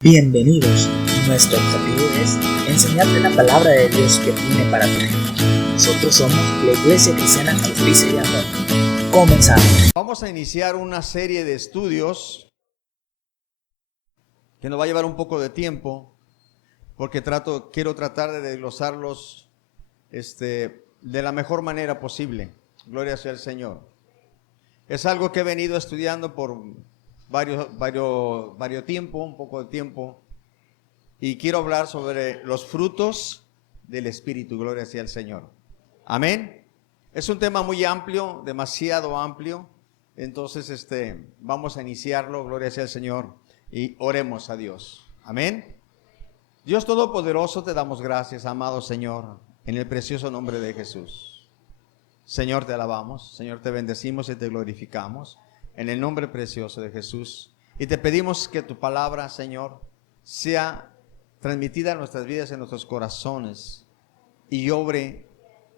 Bienvenidos. Nuestro objetivo es enseñarte la palabra de Dios que tiene para ti. Nosotros somos la Iglesia Cristiana Justicia y Amor. Comenzamos. Vamos a iniciar una serie de estudios que nos va a llevar un poco de tiempo, porque quiero tratar de desglosarlos de la mejor manera posible. Gloria sea al Señor. Es algo que he venido estudiando por varios tiempo, un poco de tiempo, y quiero hablar sobre los frutos del Espíritu. Gloria sea al Señor. Amén. Es un tema muy amplio, demasiado amplio. Entonces, vamos a iniciarlo. Gloria sea al Señor y oremos a Dios. Amén. Dios Todopoderoso, te damos gracias, amado Señor, en el precioso nombre de Jesús. Señor, te alabamos, Señor, te bendecimos y te glorificamos en el nombre precioso de Jesús. Y te pedimos que tu palabra, Señor, sea transmitida en nuestras vidas, en nuestros corazones, y obre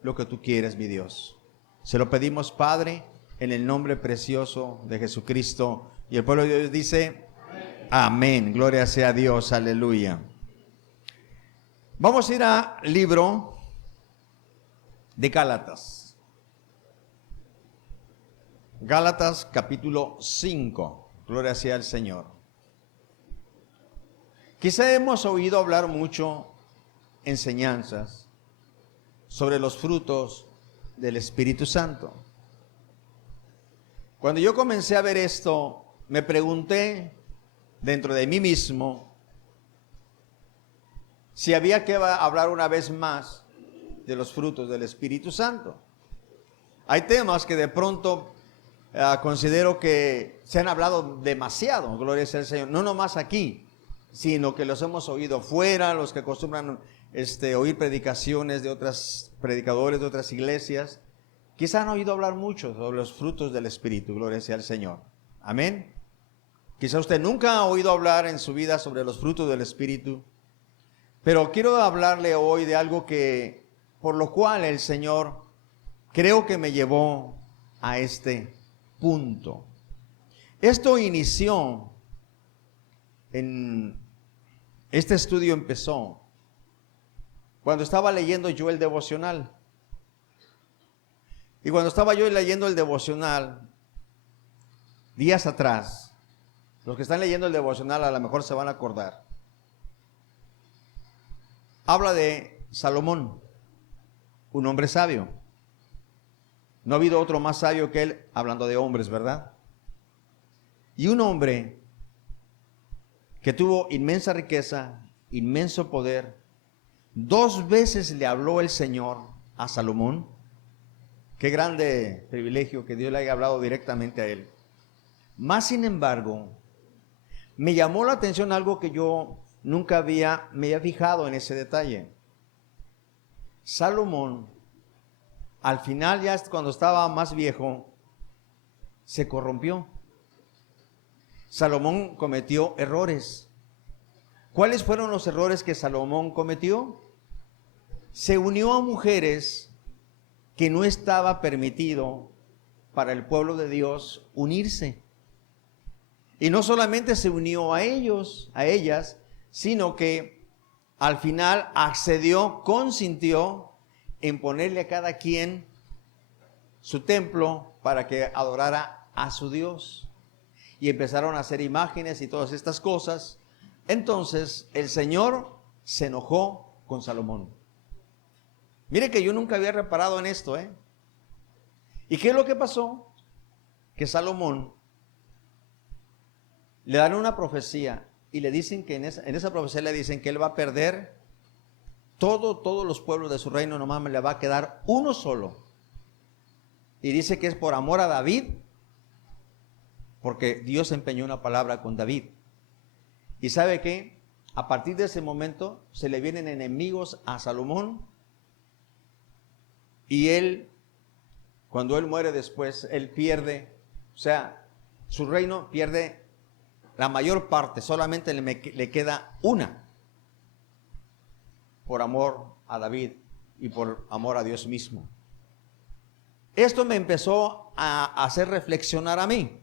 lo que tú quieres, mi Dios. Se lo pedimos, Padre, en el nombre precioso de Jesucristo. Y el pueblo de Dios dice, amén. Gloria sea a Dios, aleluya. Vamos a ir al libro de Gálatas. Gálatas capítulo 5. Gloria sea al Señor. Quizá hemos oído hablar mucho enseñanzas sobre los frutos del Espíritu Santo. Cuando yo comencé a ver esto, me pregunté dentro de mí mismo si había que hablar una vez más de los frutos del Espíritu Santo. Hay temas que de pronto considero que se han hablado demasiado, gloria sea al Señor, no nomás aquí, sino que los hemos oído fuera, los que acostumbran oír predicaciones de otros predicadores de otras iglesias, quizás han oído hablar mucho sobre los frutos del Espíritu, gloria sea al Señor, amén. Quizá usted nunca ha oído hablar en su vida sobre los frutos del Espíritu, pero quiero hablarle hoy de algo por lo cual el Señor creo que me llevó a este punto. Esto inició este estudio empezó cuando estaba leyendo yo el devocional. Y cuando estaba yo leyendo el devocional, días atrás, los que están leyendo el devocional a lo mejor se van a acordar. Habla de Salomón, un hombre sabio. No ha habido otro más sabio que él, hablando de hombres, ¿verdad? Y un hombre que tuvo inmensa riqueza, inmenso poder. 2 veces le habló el Señor a Salomón. Qué grande privilegio que Dios le haya hablado directamente a él. Más sin embargo, me llamó la atención algo que yo nunca me había fijado en ese detalle. Salomón, al final, ya cuando estaba más viejo, se corrompió. Salomón cometió errores. ¿Cuáles fueron los errores que Salomón cometió? Se unió a mujeres que no estaba permitido para el pueblo de Dios unirse. Y no solamente se unió a ellas, sino que al final consintió en ponerle a cada quien su templo para que adorara a su Dios. Y empezaron a hacer imágenes y todas estas cosas. Entonces el Señor se enojó con Salomón. Mire que yo nunca había reparado en esto, ¿Y qué es lo que pasó? Que Salomón le dan una profecía y le dicen que en esa profecía le dicen que él va a perder todos los pueblos de su reino, nomás le va a quedar uno solo. Y dice que es por amor a David, porque Dios empeñó una palabra con David. ¿Y sabe qué? A partir de ese momento se le vienen enemigos a Salomón. Y cuando él muere después, él pierde, o sea, su reino pierde la mayor parte, solamente le queda una. Por amor a David y por amor a Dios mismo. Esto me empezó a hacer reflexionar a mí.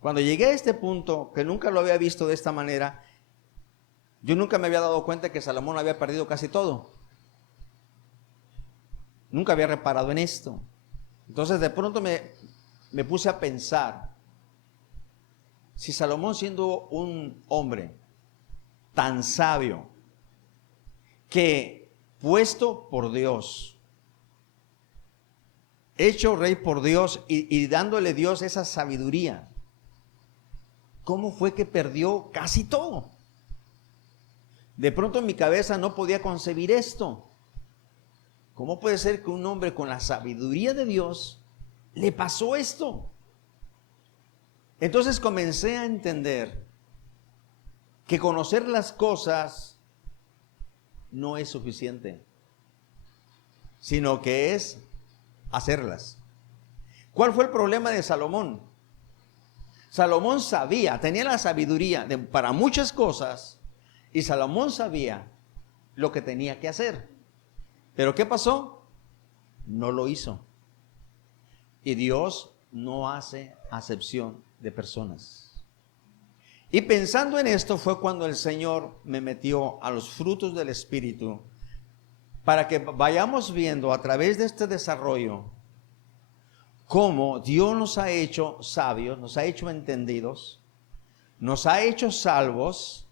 Cuando llegué a este punto, que nunca lo había visto de esta manera, Yo nunca me había dado cuenta que Salomón había perdido casi todo. Nunca había reparado en esto. Entonces de pronto me puse a pensar, si Salomón, siendo un hombre tan sabio, que puesto por Dios, hecho rey por Dios y dándole Dios esa sabiduría, ¿cómo fue que perdió casi todo? De pronto en mi cabeza no podía concebir esto. ¿Cómo puede ser que un hombre con la sabiduría de Dios le pasó esto? Entonces comencé a entender que conocer las cosas no es suficiente, sino que es hacerlas. ¿Cuál fue el problema de Salomón? Salomón sabía, tenía la sabiduría para muchas cosas, y Salomón sabía lo que tenía que hacer. ¿Pero qué pasó? No lo hizo. Y Dios no hace acepción de personas. Y pensando en esto fue cuando el Señor me metió a los frutos del Espíritu, para que vayamos viendo a través de este desarrollo cómo Dios nos ha hecho sabios, nos ha hecho entendidos, nos ha hecho salvos,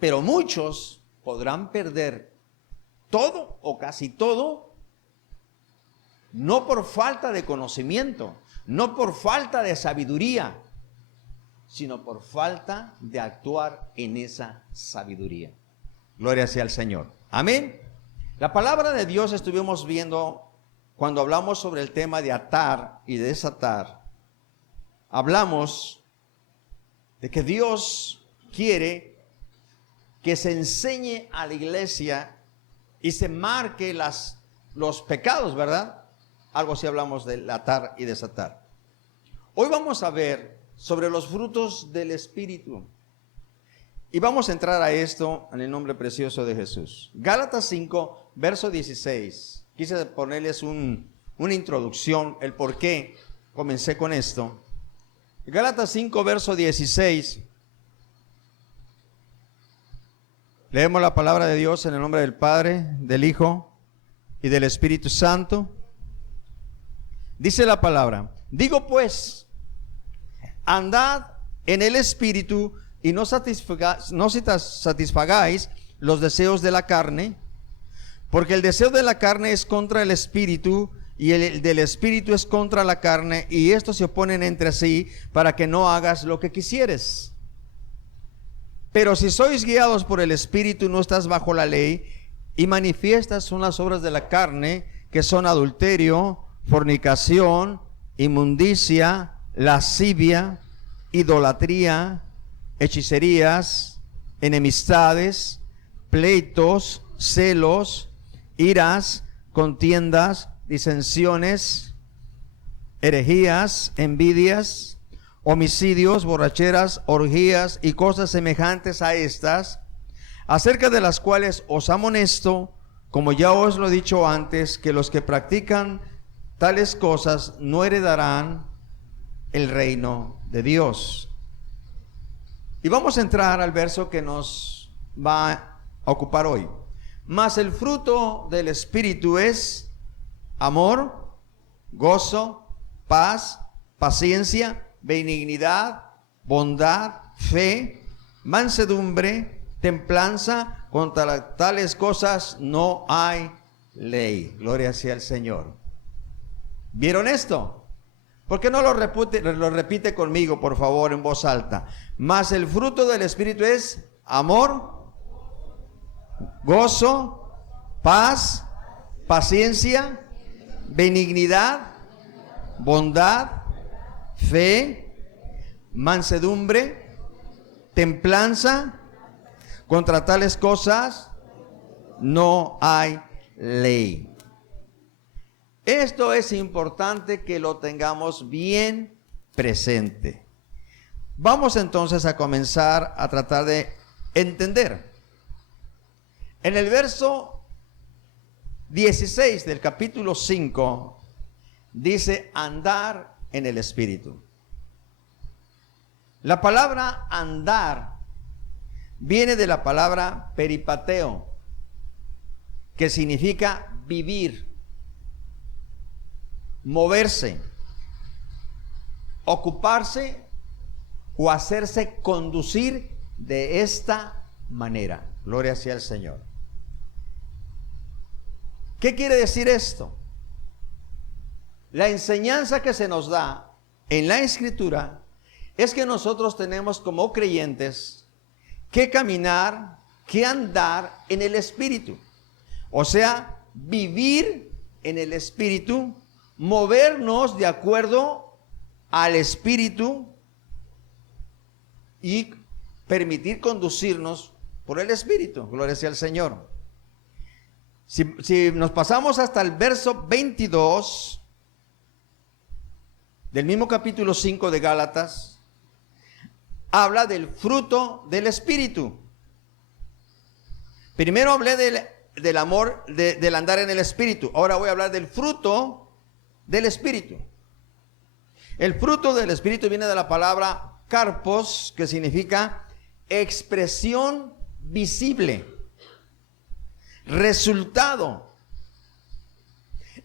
pero muchos podrán perder todo o casi todo, no por falta de conocimiento, no por falta de sabiduría, sino por falta de actuar en esa sabiduría. Gloria sea al Señor. Amén. La palabra de Dios estuvimos viendo cuando hablamos sobre el tema de atar y desatar. Hablamos de que Dios quiere que se enseñe a la iglesia y se marque los pecados, ¿verdad? Algo así hablamos del atar y desatar. Hoy vamos a ver sobre los frutos del Espíritu. Y vamos a entrar a esto en el nombre precioso de Jesús. Gálatas 5, verso 16. Quise ponerles una introducción, el por qué comencé con esto. Gálatas 5, verso 16. Leemos la palabra de Dios en el nombre del Padre, del Hijo y del Espíritu Santo. Dice la palabra: digo pues, andad en el Espíritu y no satisfagáis los deseos de la carne, porque el deseo de la carne es contra el Espíritu y el del Espíritu es contra la carne, y estos se oponen entre sí para que no hagas lo que quisieres. Pero si sois guiados por el Espíritu, no estás bajo la ley. Y manifiestas son las obras de la carne, que son adulterio, fornicación, inmundicia, lascivia, idolatría, hechicerías, enemistades, pleitos, celos, iras, contiendas, disensiones, herejías, envidias, homicidios, borracheras, orgías y cosas semejantes a estas, acerca de las cuales os amonesto, como ya os lo he dicho antes, que los que practican tales cosas no heredarán el reino de Dios. Y vamos a entrar al verso que nos va a ocupar hoy. Mas el fruto del Espíritu es amor, gozo, paz, paciencia, benignidad, bondad, fe, mansedumbre, templanza. Contra tales cosas no hay ley. Gloria sea al Señor. ¿Vieron esto? ¿Por qué no lo repite conmigo, por favor, en voz alta? Mas el fruto del Espíritu es amor, gozo, paz, paciencia, benignidad, bondad, fe, mansedumbre, templanza. Contra tales cosas no hay ley. Esto es importante que lo tengamos bien presente. Vamos entonces a comenzar a tratar de entender. En el verso 16 del capítulo 5 dice andar en el Espíritu. La palabra andar viene de la palabra peripateo, que significa vivir, moverse, ocuparse o hacerse conducir de esta manera. Gloria sea al Señor. ¿Qué quiere decir esto? La enseñanza que se nos da en la Escritura es que nosotros tenemos como creyentes que caminar, que andar en el Espíritu. O sea, vivir en el Espíritu, movernos de acuerdo al Espíritu y permitir conducirnos por el Espíritu. Gloria sea al Señor. Si nos pasamos hasta el verso 22 del mismo capítulo 5 de Gálatas, habla del fruto del Espíritu. Primero hablé del amor, del andar en el Espíritu. Ahora voy a hablar del fruto del Espíritu. El fruto del Espíritu viene de la palabra karpos, que significa expresión visible, resultado,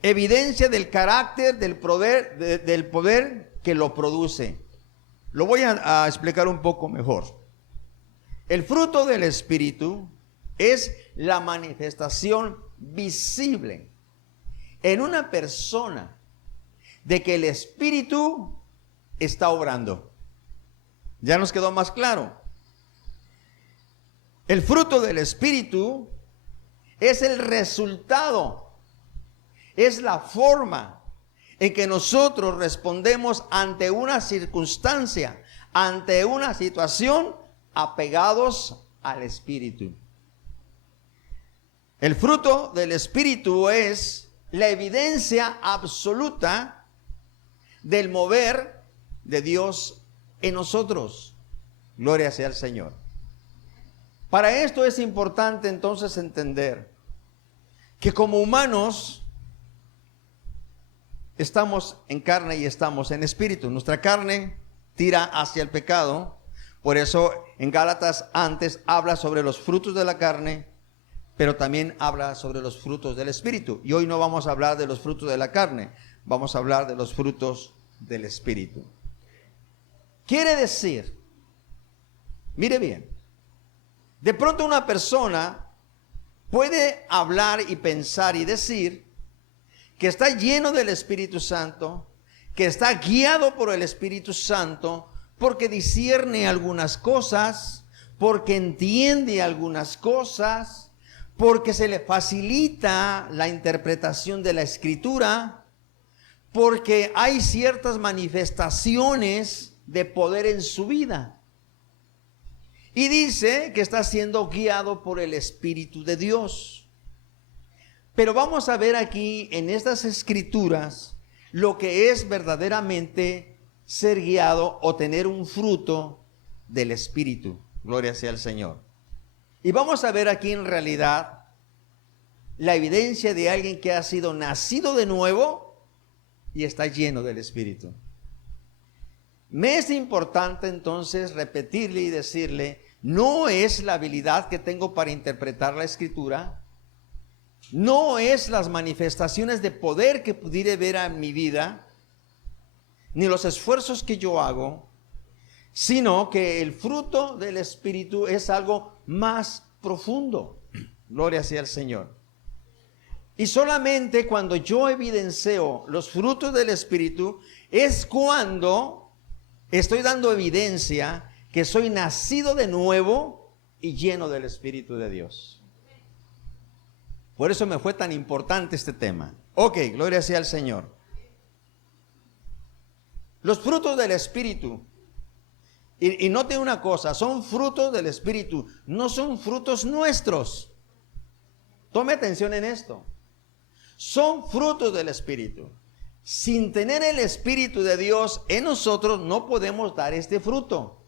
evidencia del carácter, del poder que lo produce. Lo voy a explicar un poco mejor. El fruto del Espíritu es la manifestación visible en una persona de que el Espíritu está obrando. ¿Ya nos quedó más claro? El fruto del Espíritu es el resultado, es la forma en que nosotros respondemos ante una circunstancia, ante una situación, apegados al Espíritu. El fruto del Espíritu es la evidencia absoluta del mover de Dios en nosotros. Gloria sea al Señor. Para esto es importante entonces entender que como humanos estamos en carne y estamos en espíritu. Nuestra carne tira hacia el pecado. Por eso en Gálatas antes habla sobre los frutos de la carne, pero también habla sobre los frutos del Espíritu. Y hoy no vamos a hablar de los frutos de la carne, vamos a hablar de los frutos del Espíritu. Quiere decir, mire bien, de pronto una persona puede hablar y pensar y decir que está lleno del Espíritu Santo, que está guiado por el Espíritu Santo, porque discierne algunas cosas, porque entiende algunas cosas, porque se le facilita la interpretación de la Escritura, porque hay ciertas manifestaciones de poder en su vida. Y dice que está siendo guiado por el Espíritu de Dios. Pero vamos a ver aquí en estas Escrituras lo que es verdaderamente ser guiado o tener un fruto del Espíritu. Gloria sea al Señor. Y vamos a ver aquí en realidad la evidencia de alguien que ha sido nacido de nuevo y está lleno del Espíritu. Me es importante entonces repetirle y decirle, no es la habilidad que tengo para interpretar la Escritura, no es las manifestaciones de poder que pudiera ver en mi vida, ni los esfuerzos que yo hago, sino que el fruto del Espíritu es algo más profundo. Gloria sea al Señor. Y solamente cuando yo evidencio los frutos del Espíritu es cuando estoy dando evidencia que soy nacido de nuevo y lleno del Espíritu de Dios. Por eso me fue tan importante este tema. Ok, gloria sea al Señor. Los frutos del Espíritu, y noten una cosa, son frutos del Espíritu, no son frutos nuestros. Tome atención en esto. Son frutos del Espíritu. Sin tener el Espíritu de Dios en nosotros no podemos dar este fruto.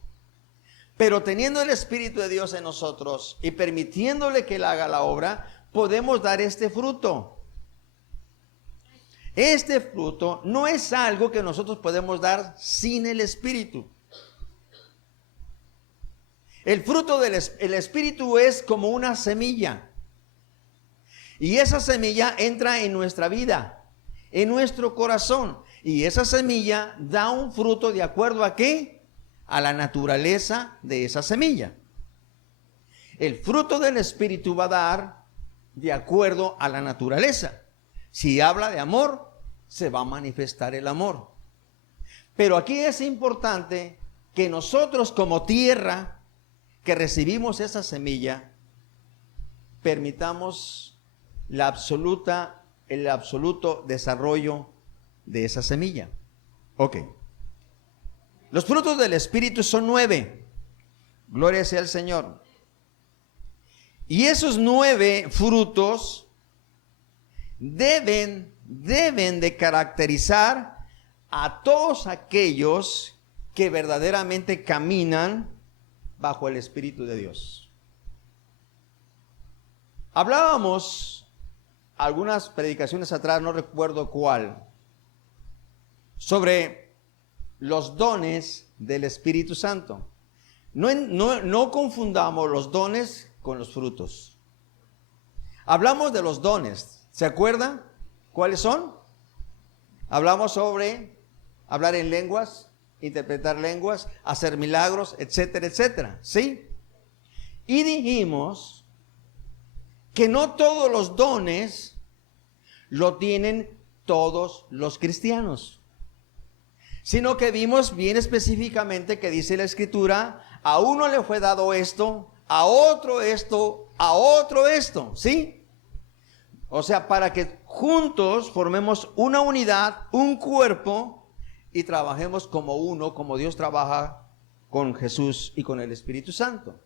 Pero teniendo el Espíritu de Dios en nosotros y permitiéndole que Él haga la obra, podemos dar este fruto. Este fruto no es algo que nosotros podemos dar sin el Espíritu. El fruto del el Espíritu es como una semilla. Y esa semilla entra en nuestra vida, en nuestro corazón. Y esa semilla da un fruto de acuerdo a ¿qué? A la naturaleza de esa semilla. El fruto del Espíritu va a dar de acuerdo a la naturaleza. Si habla de amor, se va a manifestar el amor. Pero aquí es importante que nosotros como tierra que recibimos esa semilla, permitamos el absoluto desarrollo de esa semilla. Ok. Los frutos del Espíritu son 9. Gloria sea al Señor. Y esos 9 frutos deben de caracterizar a todos aquellos que verdaderamente caminan bajo el Espíritu de Dios. Hablábamos algunas predicaciones atrás, no recuerdo cuál, sobre los dones del Espíritu Santo. No confundamos los dones con los frutos. Hablamos de los dones. ¿Se acuerdan cuáles son? Hablamos sobre hablar en lenguas, interpretar lenguas, hacer milagros, etcétera, etcétera. ¿Sí? Y dijimos que no todos los dones lo tienen todos los cristianos, sino que vimos bien específicamente que dice la Escritura, a uno le fue dado esto, a otro esto, a otro esto, ¿sí? O sea, para que juntos formemos una unidad, un cuerpo, y trabajemos como uno, como Dios trabaja con Jesús y con el Espíritu Santo.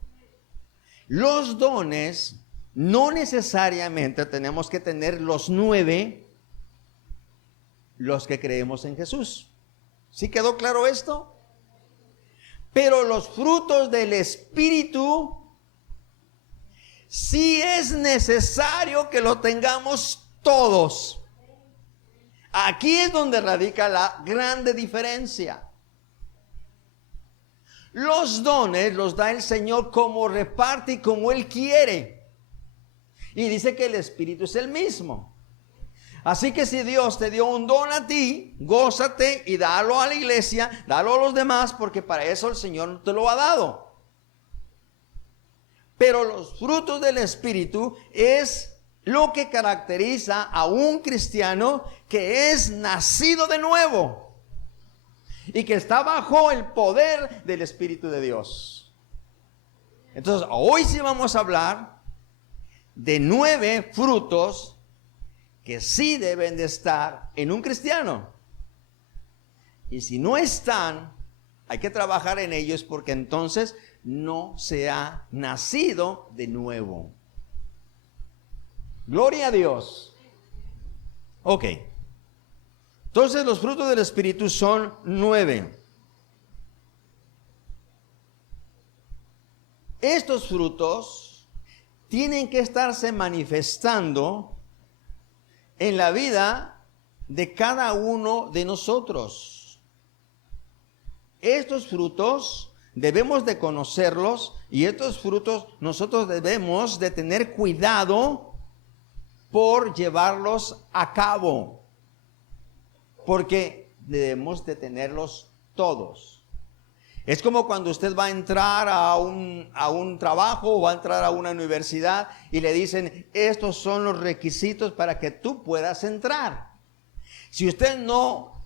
Los dones no necesariamente tenemos que tener los 9 los que creemos en Jesús. ¿Sí quedó claro esto? Pero los frutos del Espíritu sí es necesario que lo tengamos todos. Aquí es donde radica la grande diferencia. Los dones los da el Señor como reparte y como Él quiere. Y dice que el Espíritu es el mismo. Así que si Dios te dio un don a ti, gózate y dalo a la iglesia, dalo a los demás, porque para eso el Señor te lo ha dado. Pero los frutos del Espíritu es lo que caracteriza a un cristiano que es nacido de nuevo y que está bajo el poder del Espíritu de Dios. Entonces, hoy sí vamos a hablar de 9 frutos que sí deben de estar en un cristiano. Y si no están, hay que trabajar en ellos, porque entonces no se ha nacido de nuevo. Gloria a Dios. Ok. Entonces los frutos del Espíritu son 9. Estos frutos tienen que estarse manifestando en la vida de cada uno de nosotros. Estos frutos debemos de conocerlos, y estos frutos nosotros debemos de tener cuidado por llevarlos a cabo, porque debemos de tenerlos todos. Es como cuando usted va a entrar a un trabajo o va a entrar a una universidad y le dicen, estos son los requisitos para que tú puedas entrar. Si usted no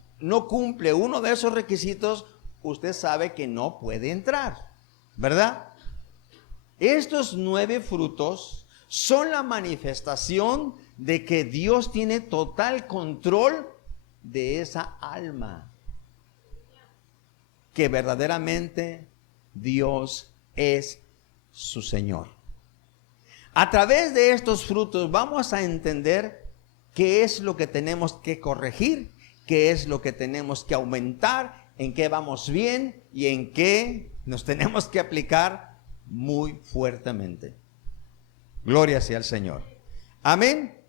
cumple uno de esos requisitos, usted sabe que no puede entrar, ¿verdad? Estos 9 frutos son la manifestación de que Dios tiene total control de esa alma, que verdaderamente Dios es su Señor. A través de estos frutos vamos a entender qué es lo que tenemos que corregir, qué es lo que tenemos que aumentar, en qué vamos bien y en qué nos tenemos que aplicar muy fuertemente. Gloria sea al Señor. Amén.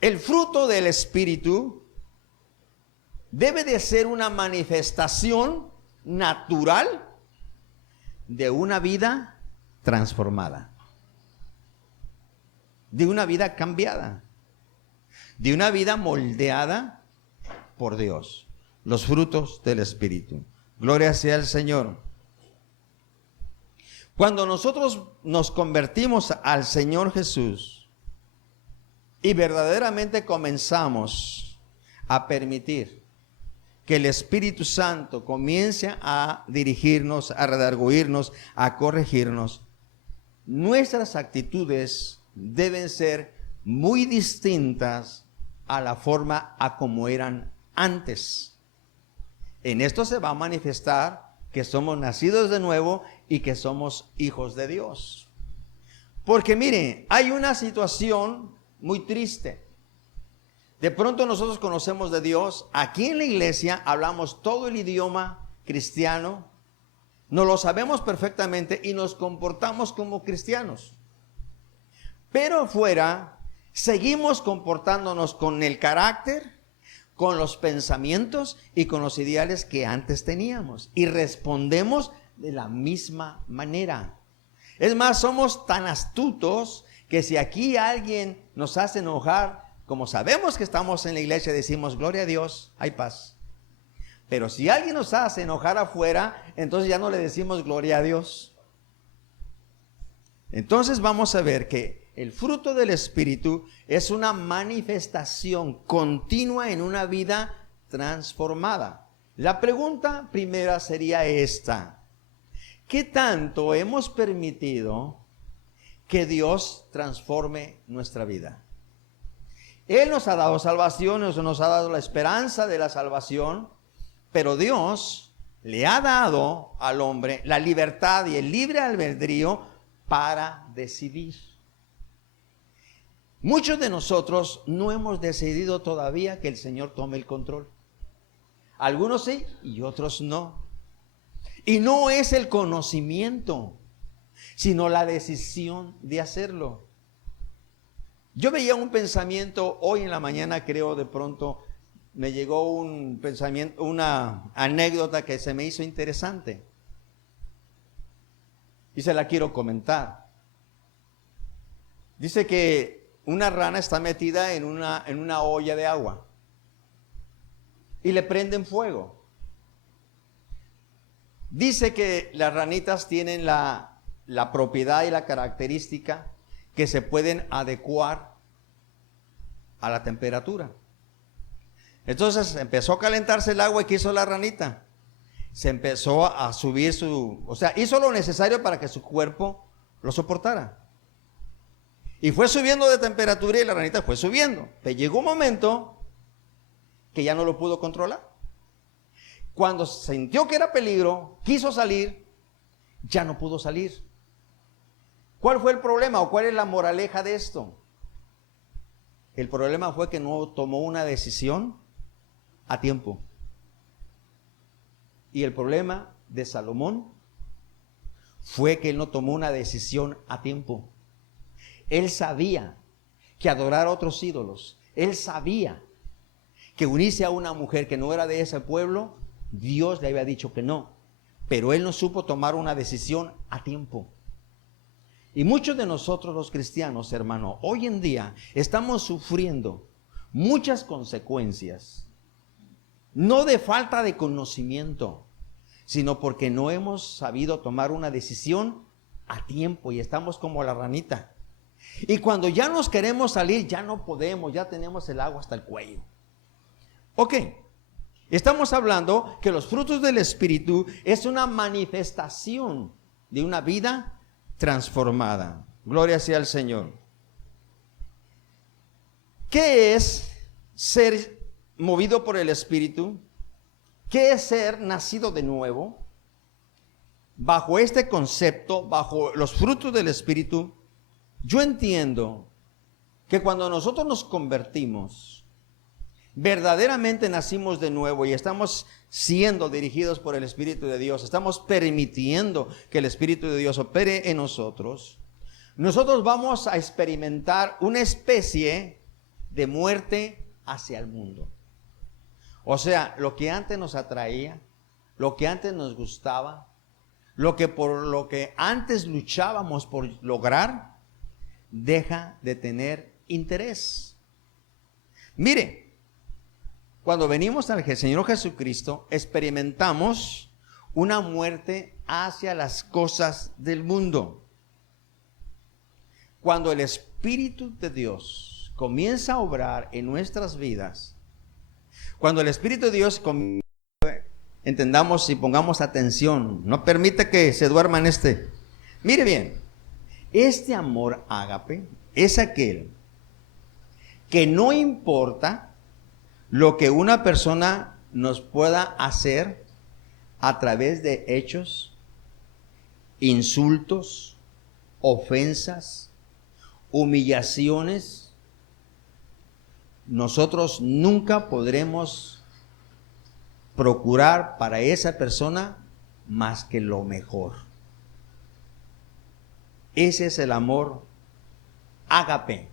El fruto del Espíritu debe de ser una manifestación natural de una vida transformada, de una vida cambiada, de una vida moldeada por Dios. Los frutos del Espíritu. Gloria sea al Señor. Cuando nosotros nos convertimos al Señor Jesús y verdaderamente comenzamos a permitir que el Espíritu Santo comience a dirigirnos, a redarguirnos, a corregirnos, nuestras actitudes deben ser muy distintas a la forma a como eran antes. En esto se va a manifestar que somos nacidos de nuevo y que somos hijos de Dios. Porque mire, hay una situación muy triste. De pronto nosotros conocemos de Dios, aquí en la iglesia hablamos todo el idioma cristiano, nos lo sabemos perfectamente y nos comportamos como cristianos. Pero afuera seguimos comportándonos con el carácter, con los pensamientos y con los ideales que antes teníamos. Y respondemos de la misma manera. Es más, somos tan astutos que si aquí alguien nos hace enojar, como sabemos que estamos en la iglesia, decimos, gloria a Dios, hay paz. Pero si alguien nos hace enojar afuera, entonces ya no le decimos gloria a Dios. Entonces vamos a ver que el fruto del Espíritu es una manifestación continua en una vida transformada. La pregunta primera sería esta: ¿qué tanto hemos permitido que Dios transforme nuestra vida? Él nos ha dado salvación, nos ha dado la esperanza de la salvación, pero Dios le ha dado al hombre la libertad y el libre albedrío para decidir. Muchos de nosotros no hemos decidido todavía que el Señor tome el control. Algunos sí y otros no. Y no es el conocimiento, sino la decisión de hacerlo. Yo veía un pensamiento hoy en la mañana, creo, de pronto me llegó un pensamiento, una anécdota que se me hizo interesante. Y se la quiero comentar. Dice que una rana está metida en una olla de agua y le prenden fuego. Dice que las ranitas tienen la propiedad y la característica que se pueden adecuar a la temperatura. Entonces empezó a calentarse el agua y ¿qué hizo la ranita? Se empezó a subir hizo lo necesario para que su cuerpo lo soportara. Y fue subiendo de temperatura y la ranita fue subiendo. Pero llegó un momento que ya no lo pudo controlar. Cuando sintió que era peligro, quiso salir, ya no pudo salir. ¿Cuál fue el problema o cuál es la moraleja de esto? El problema fue que no tomó una decisión a tiempo. Y el problema de Salomón fue que él no tomó una decisión a tiempo. Él sabía que adorar a otros ídolos, él sabía que unirse a una mujer que no era de ese pueblo, Dios le había dicho que no, pero él no supo tomar una decisión a tiempo. Y muchos de nosotros los cristianos, hermano, hoy en día estamos sufriendo muchas consecuencias, no de falta de conocimiento, sino porque no hemos sabido tomar una decisión a tiempo y estamos como la ranita. Y cuando ya nos queremos salir, ya no podemos, ya tenemos el agua hasta el cuello. Ok, estamos hablando que los frutos del Espíritu es una manifestación de una vida transformada. Gloria sea al Señor. ¿Qué es ser movido por el Espíritu? ¿Qué es ser nacido de nuevo? Bajo este concepto, bajo los frutos del Espíritu, yo entiendo que cuando nosotros nos convertimos, verdaderamente nacimos de nuevo y estamos siendo dirigidos por el Espíritu de Dios, estamos permitiendo que el Espíritu de Dios opere en nosotros, nosotros vamos a experimentar una especie de muerte hacia el mundo. O sea, lo que antes nos atraía, lo que antes nos gustaba, por lo que antes luchábamos por lograr, deja de tener interés. Mire, cuando venimos al Señor Jesucristo, experimentamos una muerte hacia las cosas del mundo. Cuando el Espíritu de Dios comienza a obrar en nuestras vidas, cuando el Espíritu de Dios entendamos y pongamos atención, no permite que se duerma en este. Mire bien, este amor ágape es aquel que no importa lo que una persona nos pueda hacer a través de hechos, insultos, ofensas, humillaciones, nosotros nunca podremos procurar para esa persona más que lo mejor. Ese es el amor ágape.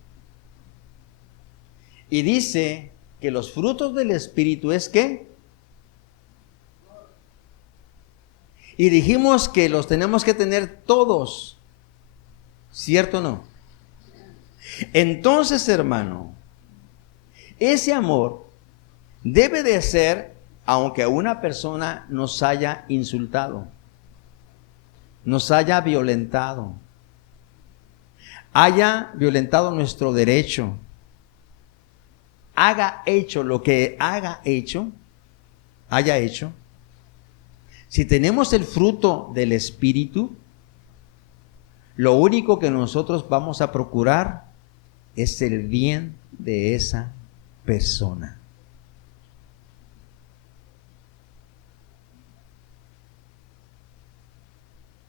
Y dice que los frutos del Espíritu es ¿qué? Y dijimos que los tenemos que tener todos, ¿cierto o no? Entonces, hermano, ese amor debe de ser, aunque una persona nos haya insultado, nos haya violentado, haya violentado nuestro derecho, haya hecho lo que haya hecho, si tenemos el fruto del Espíritu, lo único que nosotros vamos a procurar es el bien de esa persona.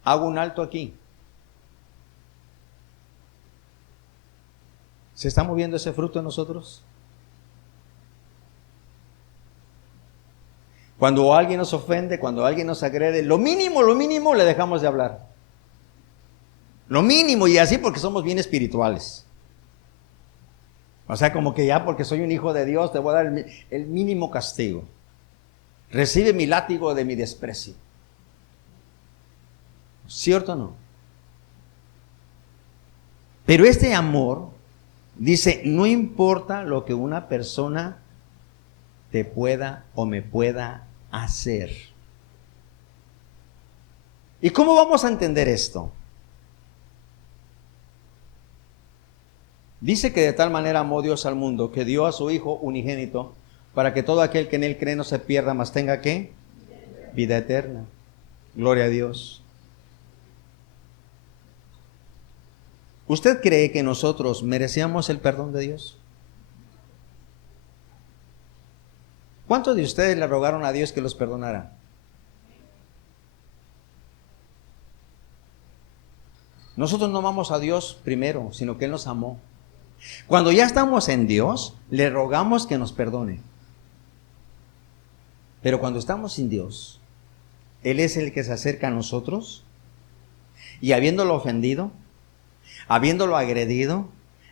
Hago un alto aquí. ¿Se está moviendo ese fruto en nosotros? Cuando alguien nos ofende, cuando alguien nos agrede, lo mínimo le dejamos de hablar. Lo mínimo, y así porque somos bien espirituales. O sea, como que ya porque soy un hijo de Dios, te voy a dar el mínimo castigo. Recibe mi látigo de mi desprecio. ¿Cierto o no? Pero este amor dice, no importa lo que una persona te pueda o me pueda hacer. ¿Y cómo vamos a entender esto? Dice que de tal manera amó Dios al mundo que dio a su Hijo unigénito para que todo aquel que en él cree no se pierda, mas tenga ¿qué? Vida eterna. Gloria a Dios. ¿Usted cree que nosotros merecíamos el perdón de Dios? ¿Cuántos de ustedes le rogaron a Dios que los perdonara? Nosotros no amamos a Dios primero, sino que Él nos amó. Cuando ya estamos en Dios, le rogamos que nos perdone. Pero cuando estamos sin Dios, Él es el que se acerca a nosotros y habiéndolo ofendido, habiéndolo agredido,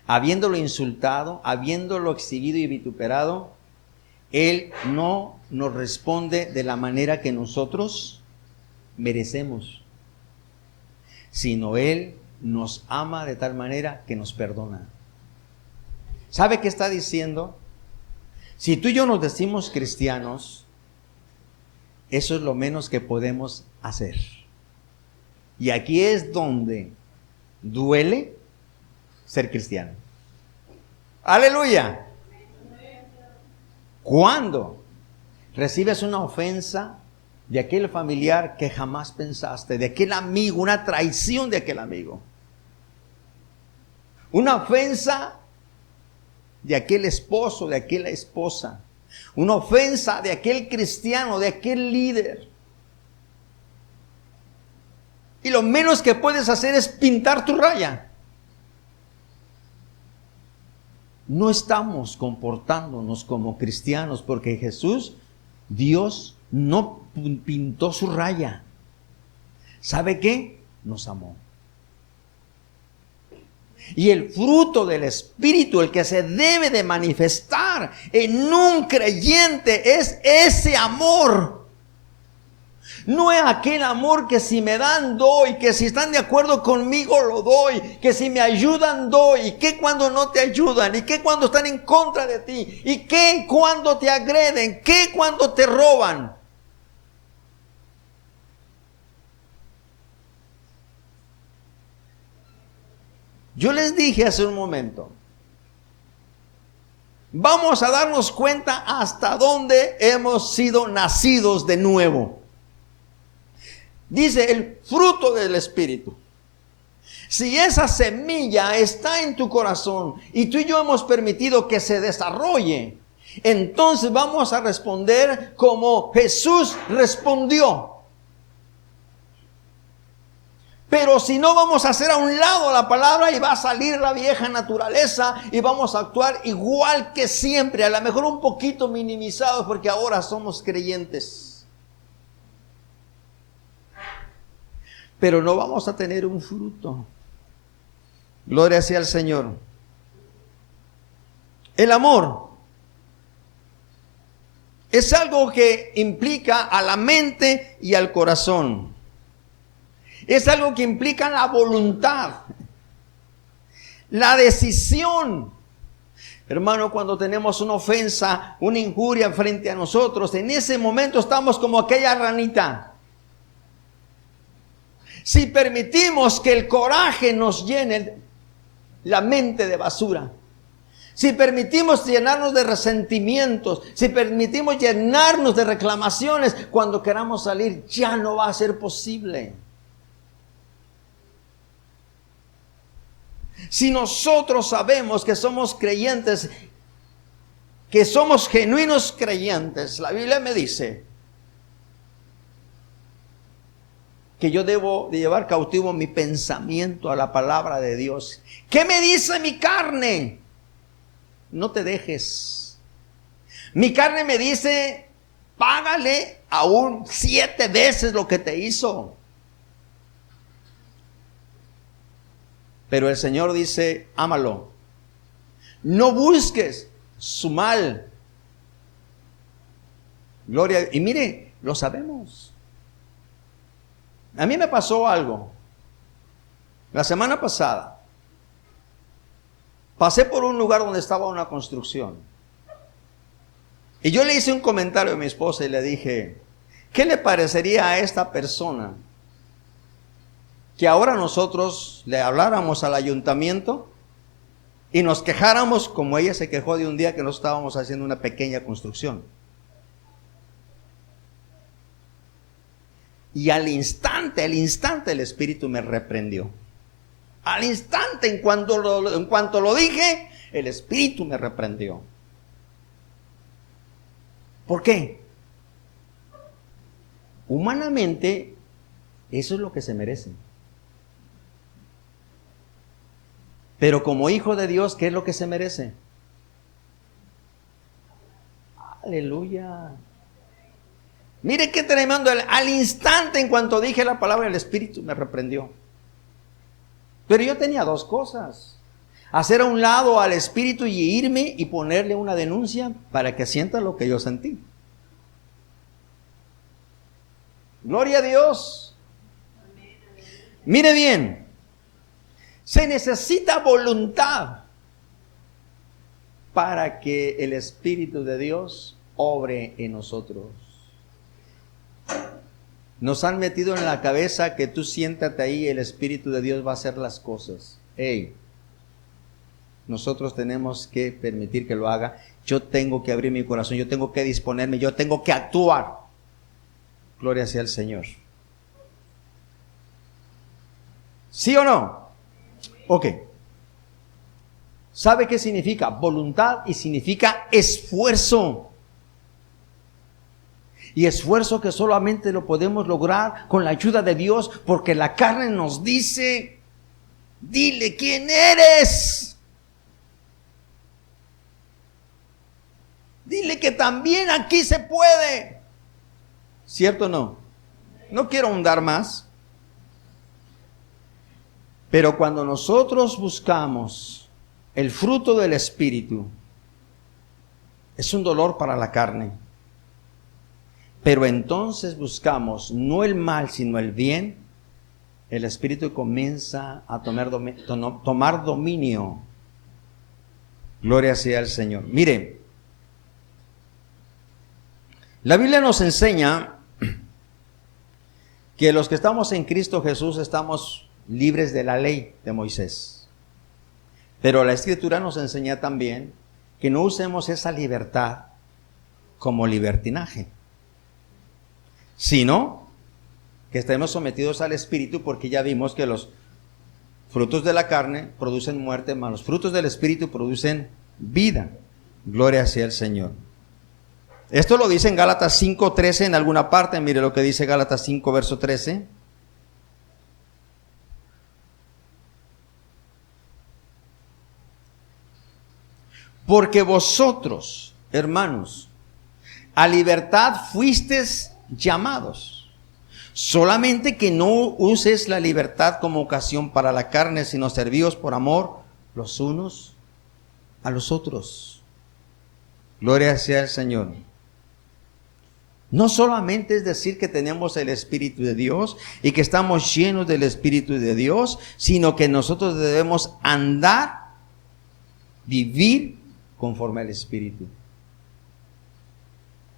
habiéndolo insultado, habiéndolo exhibido y vituperado, Él no nos responde de la manera que nosotros merecemos, sino Él nos ama de tal manera que nos perdona. ¿Sabe qué está diciendo? Si tú y yo nos decimos cristianos, eso es lo menos que podemos hacer. Y aquí es donde duele ser cristiano. ¡Aleluya! Cuando recibes una ofensa de aquel familiar que jamás pensaste, de aquel amigo, una traición de aquel amigo, una ofensa de aquel esposo, de aquella esposa, una ofensa de aquel cristiano, de aquel líder, y lo menos que puedes hacer es pintar tu raya. No estamos comportándonos como cristianos porque Jesús, Dios, no pintó su raya. ¿Sabe qué? Nos amó. Y el fruto del Espíritu, el que se debe de manifestar en un creyente, es ese amor. No es aquel amor que si me dan, doy, que si están de acuerdo conmigo, lo doy, que si me ayudan, doy, y que cuando no te ayudan, y que cuando están en contra de ti, y que cuando te agreden, que cuando te roban. Yo les dije hace un momento, vamos a darnos cuenta hasta dónde hemos sido nacidos de nuevo. Dice el fruto del Espíritu. Si esa semilla está en tu corazón y tú y yo hemos permitido que se desarrolle, entonces vamos a responder como Jesús respondió. Pero si no, vamos a hacer a un lado la palabra y va a salir la vieja naturaleza y vamos a actuar igual que siempre, a lo mejor un poquito minimizados porque ahora somos creyentes. Pero no vamos a tener un fruto. Gloria sea al Señor. El amor es algo que implica a la mente y al corazón. Es algo que implica la voluntad, la decisión. Hermano, cuando tenemos una ofensa, una injuria frente a nosotros, en ese momento estamos como aquella ranita. Si permitimos que el coraje nos llene la mente de basura, si permitimos llenarnos de resentimientos, si permitimos llenarnos de reclamaciones, cuando queramos salir ya no va a ser posible. Si nosotros sabemos que somos creyentes, que somos genuinos creyentes, la Biblia me dice que yo debo de llevar cautivo mi pensamiento a la palabra de Dios. ¿Qué me dice mi carne? No te dejes. Mi carne me dice, págale aún 7 veces lo que te hizo. Pero el Señor dice, ámalo. No busques su mal. Gloria. Y mire, lo sabemos. A mí me pasó algo. La semana pasada pasé por un lugar donde estaba una construcción. Y yo le hice un comentario a mi esposa y le dije, ¿qué le parecería a esta persona que ahora nosotros le habláramos al ayuntamiento y nos quejáramos como ella se quejó de un día que nos estábamos haciendo una pequeña construcción? Y al instante el Espíritu me reprendió. Al instante, en cuanto lo dije, el Espíritu me reprendió. ¿Por qué? Humanamente, eso es lo que se merece. Pero como hijo de Dios, ¿qué es lo que se merece? Aleluya. Mire qué tremendo. Al instante, en cuanto dije la palabra, el Espíritu me reprendió. Pero yo tenía 2 cosas. Hacer a un lado al Espíritu y irme y ponerle una denuncia para que sienta lo que yo sentí. Gloria a Dios. Mire bien. Se necesita voluntad para que el Espíritu de Dios obre en nosotros. Nos han metido en la cabeza que tú siéntate ahí, el Espíritu de Dios va a hacer las cosas. Hey, nosotros tenemos que permitir que lo haga. Yo tengo que abrir mi corazón, yo tengo que disponerme, yo tengo que actuar. Gloria sea al Señor. ¿Sí o no? Ok. ¿Sabe qué significa? Voluntad y significa esfuerzo. Y esfuerzo que solamente lo podemos lograr con la ayuda de Dios, porque la carne nos dice, dile quién eres. Dile que también aquí se puede. ¿Cierto o no? No quiero ahondar más. Pero cuando nosotros buscamos el fruto del Espíritu, es un dolor para la carne. pero entonces buscamos no el mal, sino el bien, el Espíritu comienza a tomar dominio. Gloria sea al Señor. Mire, la Biblia nos enseña que los que estamos en Cristo Jesús estamos libres de la ley de Moisés. Pero la Escritura nos enseña también que no usemos esa libertad como libertinaje, sino que estemos sometidos al Espíritu, porque ya vimos que los frutos de la carne producen muerte, mas los frutos del Espíritu producen vida. Gloria sea el Señor. Esto lo dice en Gálatas 5:13 en alguna parte. Mire lo que dice Gálatas 5, verso 13. Porque vosotros, hermanos, a libertad fuisteis llamados. Solamente que no uses la libertad como ocasión para la carne, sino servíos por amor los unos a los otros. Gloria sea al Señor. No solamente es decir que tenemos el Espíritu de Dios y que estamos llenos del Espíritu de Dios, sino que nosotros debemos andar, vivir conforme al Espíritu.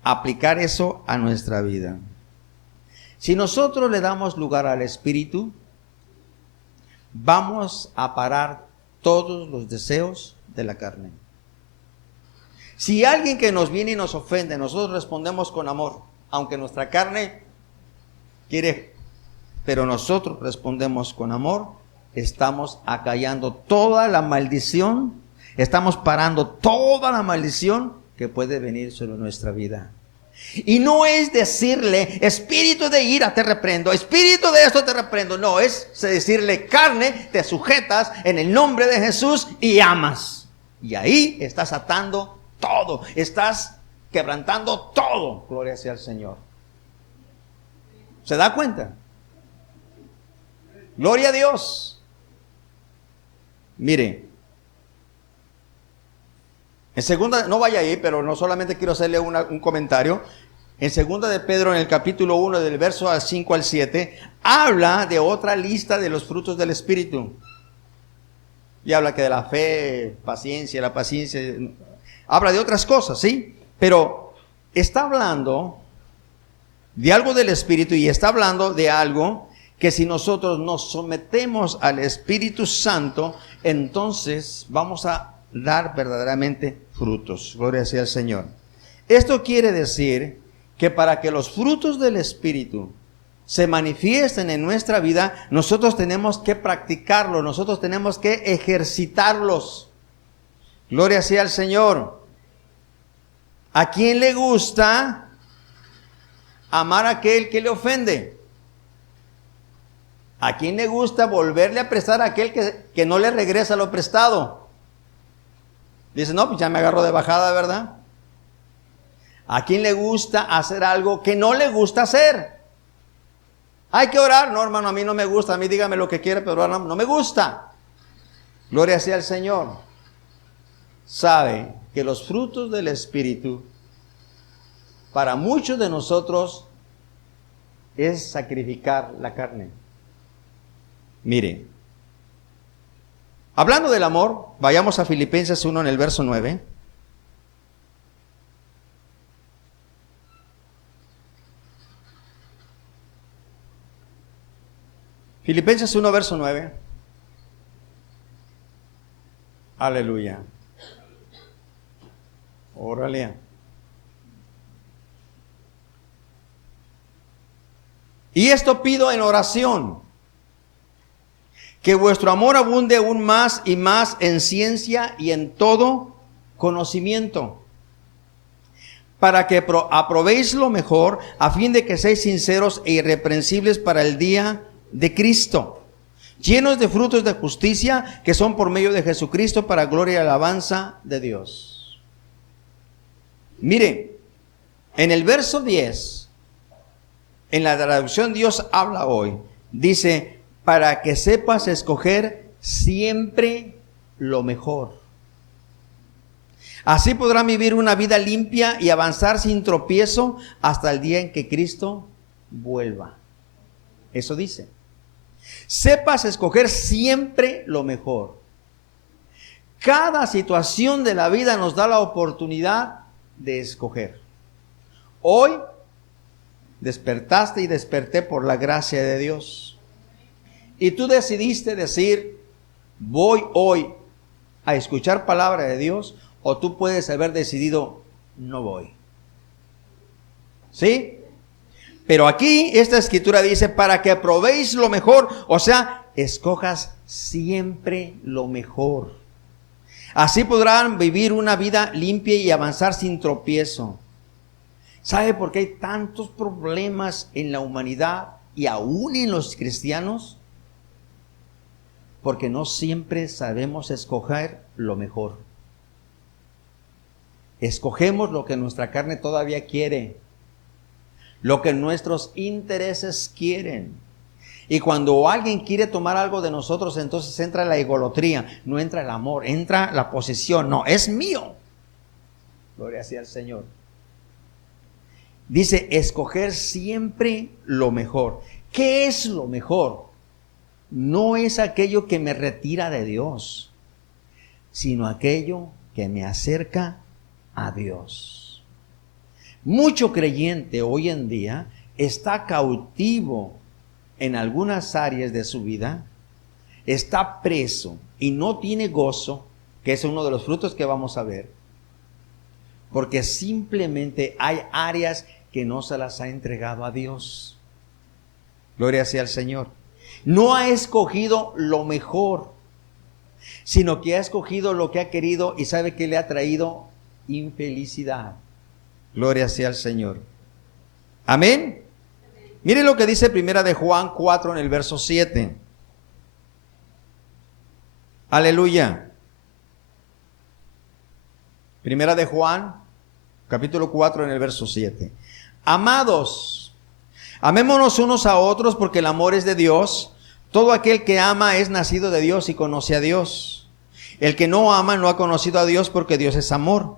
Aplicar eso a nuestra vida. Si nosotros le damos lugar al Espíritu, vamos a parar todos los deseos de la carne. Si alguien que nos viene y nos ofende, nosotros respondemos con amor, aunque nuestra carne quiere, pero nosotros respondemos con amor, estamos acallando toda la maldición, estamos parando toda la maldición que puede venir sobre nuestra vida. Y no es decirle, espíritu de ira te reprendo, espíritu de esto te reprendo. No, es decirle, carne, te sujetas en el nombre de Jesús y amas. Y ahí estás atando todo, estás quebrantando todo. Gloria sea al Señor. ¿Se da cuenta? Gloria a Dios. Mire, en segunda, no vaya ahí, pero no solamente quiero hacerle un comentario. En segunda de Pedro, en el capítulo 1, del verso 5 al 7, habla de otra lista de los frutos del Espíritu. Y habla que de la fe, paciencia, la paciencia, habla de otras cosas, ¿sí? Pero está hablando de algo del Espíritu y está hablando de algo que si nosotros nos sometemos al Espíritu Santo, entonces vamos a dar verdaderamente frutos. Gloria sea al Señor. Esto quiere decir que para que los frutos del Espíritu se manifiesten en nuestra vida, nosotros tenemos que practicarlos, nosotros tenemos que ejercitarlos. Gloria sea al Señor. ¿A quién le gusta amar a aquel que le ofende? ¿A quién le gusta volverle a prestar a aquel que no le regresa lo prestado? Dice, no, pues ya me agarró de bajada, ¿verdad? ¿A quién le gusta hacer algo que no le gusta hacer? Hay que orar. No, hermano, a mí no me gusta. A mí dígame lo que quiera, pero no me gusta. Gloria sea al Señor. Sabe que los frutos del Espíritu, para muchos de nosotros, es sacrificar la carne. Mire, hablando del amor, vayamos a Filipenses 1 en el verso 9. Filipenses 1, verso 9. Aleluya. Órale. Y esto pido en oración, que vuestro amor abunde aún más y más en ciencia y en todo conocimiento, para que aprobéis lo mejor, a fin de que seáis sinceros e irreprensibles para el día de Cristo, llenos de frutos de justicia que son por medio de Jesucristo, para gloria y alabanza de Dios. Mire, en el verso 10, en la traducción Dios habla hoy, dice, para que sepas escoger siempre lo mejor. Así podrán vivir una vida limpia y avanzar sin tropiezo hasta el día en que Cristo vuelva. Eso dice. Sepas escoger siempre lo mejor. Cada situación de la vida nos da la oportunidad de escoger. Hoy despertaste y desperté por la gracia de Dios. Y tú decidiste decir, voy hoy a escuchar palabra de Dios, o tú puedes haber decidido, no voy. ¿Sí? Pero aquí esta escritura dice, para que probéis lo mejor, o sea, escojas siempre lo mejor. Así podrán vivir una vida limpia y avanzar sin tropiezo. ¿Sabe por qué hay tantos problemas en la humanidad y aún en los cristianos? Porque no siempre sabemos escoger lo mejor. Escogemos lo que nuestra carne todavía quiere, lo que nuestros intereses quieren. Y cuando alguien quiere tomar algo de nosotros, entonces entra la egolatría, no entra el amor, entra la posesión. No, es mío. Gloria sea al Señor. Dice, escoger siempre lo mejor. ¿Qué es lo mejor? No es aquello que me retira de Dios, sino aquello que me acerca a Dios. Mucho creyente hoy en día está cautivo en algunas áreas de su vida, está preso y no tiene gozo, que es uno de los frutos que vamos a ver, porque simplemente hay áreas que no se las ha entregado a Dios. Gloria sea al Señor. No ha escogido lo mejor, sino que ha escogido lo que ha querido y sabe que le ha traído infelicidad. Gloria sea al Señor. Amén. Mire lo que dice Primera de Juan 4 en el verso 7. Aleluya. Primera de Juan, capítulo 4 en el verso 7. Amados, amémonos unos a otros porque el amor es de Dios. Todo aquel que ama es nacido de Dios y conoce a Dios. El que no ama no ha conocido a Dios porque Dios es amor.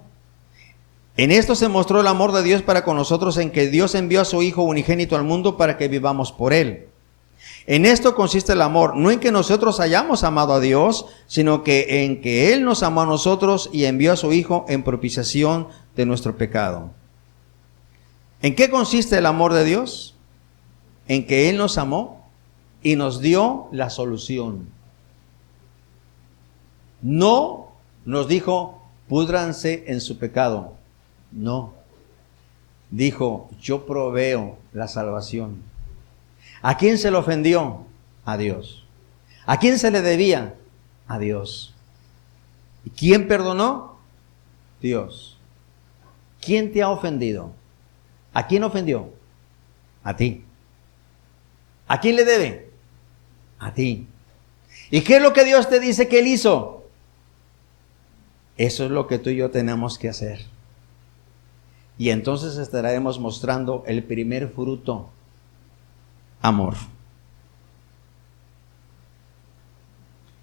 En esto se mostró el amor de Dios para con nosotros, en que Dios envió a su Hijo unigénito al mundo para que vivamos por Él. En esto consiste el amor, no en que nosotros hayamos amado a Dios, sino que en que Él nos amó a nosotros y envió a su Hijo en propiciación de nuestro pecado. ¿En qué consiste el amor de Dios? En que Él nos amó y nos dio la solución. No nos dijo, púdranse en su pecado. No. Dijo, yo proveo la salvación. ¿A quién se le ofendió? A Dios. ¿A quién se le debía? A Dios. ¿Y quién perdonó? Dios. ¿Quién te ha ofendido? ¿A quién ofendió? A ti. ¿A quién le debe? A ti. ¿Y qué es lo que Dios te dice que Él hizo? Eso es lo que tú y yo tenemos que hacer. Y entonces estaremos mostrando el primer fruto, amor.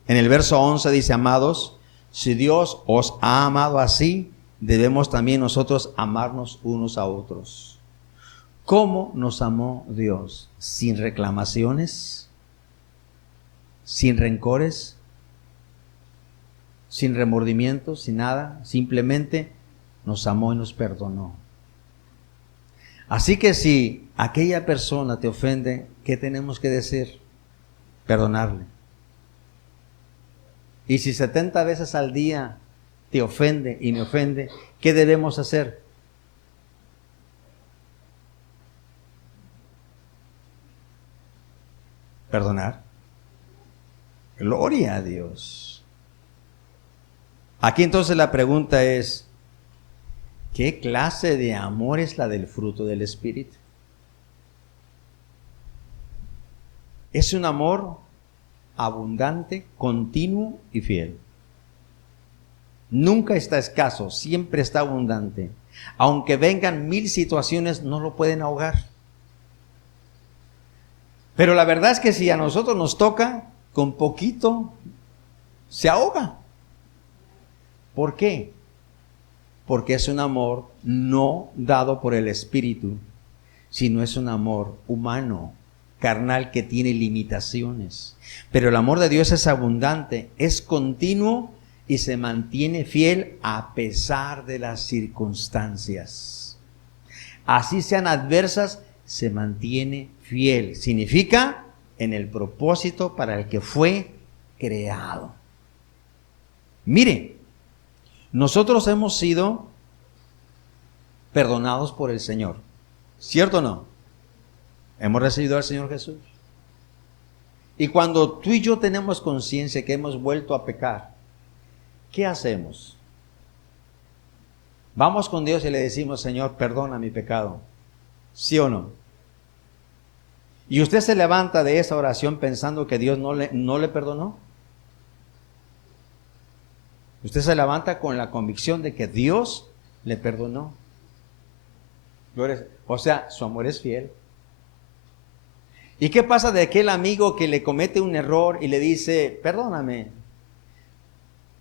En el verso 11 dice, amados, si Dios os ha amado así, debemos también nosotros amarnos unos a otros. ¿Cómo nos amó Dios? Sin reclamaciones, sin rencores, sin remordimientos, sin nada. Simplemente nos amó y nos perdonó. Así que si aquella persona te ofende, ¿qué tenemos que decir? Perdonarle. Y si 70 veces al día te ofende y me ofende, ¿qué debemos hacer? Perdonar. Gloria a Dios. Aquí entonces la pregunta es, ¿qué clase de amor es la del fruto del Espíritu? Es un amor abundante, continuo y fiel. Nunca está escaso, siempre está abundante. Aunque vengan 1000 situaciones, no lo pueden ahogar. Pero la verdad es que si a nosotros nos toca, con poquito se ahoga. ¿Por qué? porque es un amor no dado por el Espíritu, sino es un amor humano, carnal, que tiene limitaciones. Pero el amor de Dios es abundante, es continuo y se mantiene fiel a pesar de las circunstancias. Así sean adversas, se mantiene fiel. Significa en el propósito para el que fue creado. Mire, nosotros hemos sido perdonados por el Señor, ¿cierto o no? Hemos recibido al Señor Jesús. Y cuando tú y yo tenemos conciencia que hemos vuelto a pecar, ¿qué hacemos? Vamos con Dios y le decimos: Señor, perdona mi pecado. ¿Sí o no? Y usted se levanta de esa oración pensando que Dios no le perdonó. Usted se levanta con la convicción de que Dios le perdonó. O sea, su amor es fiel. ¿Y qué pasa de aquel amigo que le comete un error y le dice: perdóname?